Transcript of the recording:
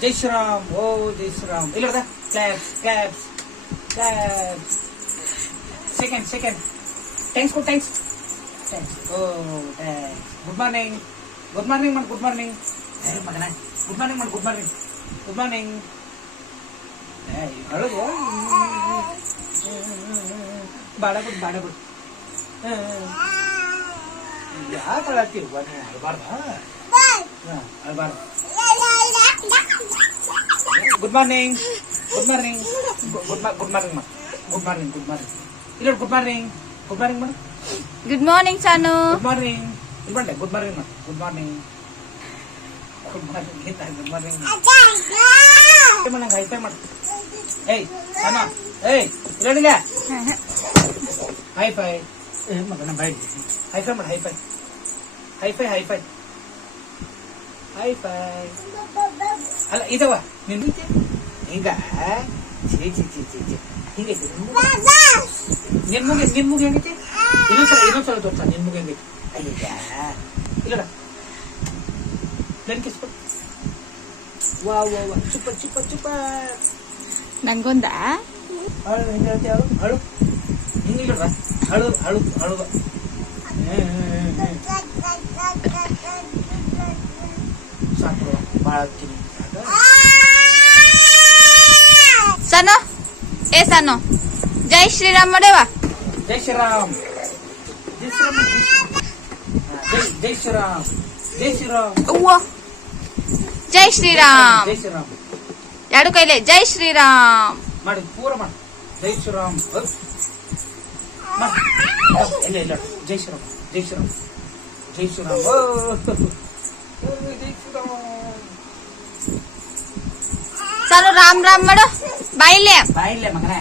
जय श्री राम ओ जय श्री राम इधर दे claps claps claps second second thanks को थैंक्स थैंक्स ओ गुड मॉर्निंग गुड मॉर्निंग मन गुड मॉर्निंग अरे मगना गुड मॉर्निंग मन good morning good morning hello गो बाड़ा गुड बाड़ा good ಬಿಡು ಯಾಕೆ ಅಳತ್ತೀರಿ ಬನ್ನಿ ಅಳಬಾರ್ದ ಅಳಬಾರ್ದು good morning good morning good good morning ಮಾ ಗುಡ್ ಮಾರ್ನಿಂಗ್ ಗುಡ್ ಮಾರ್ನಿಂಗ್ ಇಲ್ಲ ಗುಡ್ ಮಾರ್ನಿಂಗ್ ಗುಡ್ ಮಾರ್ನಿಂಗ್ ಮಾಡು ಗುಡ್ ಮಾರ್ನಿಂಗ್ ಸಾನು ಗುಡ್ ಮಾರ್ನಿಂಗ್ ಇಲ್ಲಿ ಬಂಡೆ ಗುಡ್ ಮಾರ್ನಿಂಗ್ ಮಾ good morning good morning Geetha good morning ನಂಗೆ ಹೈಫೈ ಮಾಡು ಏಯ್ ಅಣ್ಣ ಏಯ್ ಇಲ್ಲ hi fi Eh, magandang vibe. High five, high five. High five, high five. High five. Hala, ito ba? Nindite? Hinga, ha? Sige, sige, sige, sige. Hinga, sige. Ninmugin, ninmugin gitu. Inon sa, inon sa doktor, ninmugin gitu. Ayga. Ilo na. Dan kiss. Wow, wow, wow. cepat, cepat. super. Nanggonda? Halo, hindi natin. Halo. Hindi ka? ಅಳು ಅಳು ಅಳು ಸಾಕು ಭಾಳ ಹತ್ತೀನಿ ಸಾನು ಏ ಸಾನು ಜೈ ಶ್ರೀರಾಮ್ ಮಾಡೇವ. ಜೈ ಶ್ರೀರಾಮ್. ಜೈ ಶ್ರೀರಾಮ್ ಜೈ ಶ್ರೀರಾಮ್. ಜೈ ಶ್ರೀರಾಮ್. ಜೈ ಶ್ರೀರಾಮ್. ಎರಡು ಕೈಲೆ ಜೈ ಶ್ರೀರಾಮ್. ಮಾಡಿ ಪೂರ ಮಾಡಿ. ಜೈ ಶ್ರೀರಾಮ್. వెళ్ళాడు జై శ్రీరామ్ జై శ్రీరామ్ జై శ్రీరామ్. చలో రామ్ రామ్ మడు బయలే బయలే మగనే.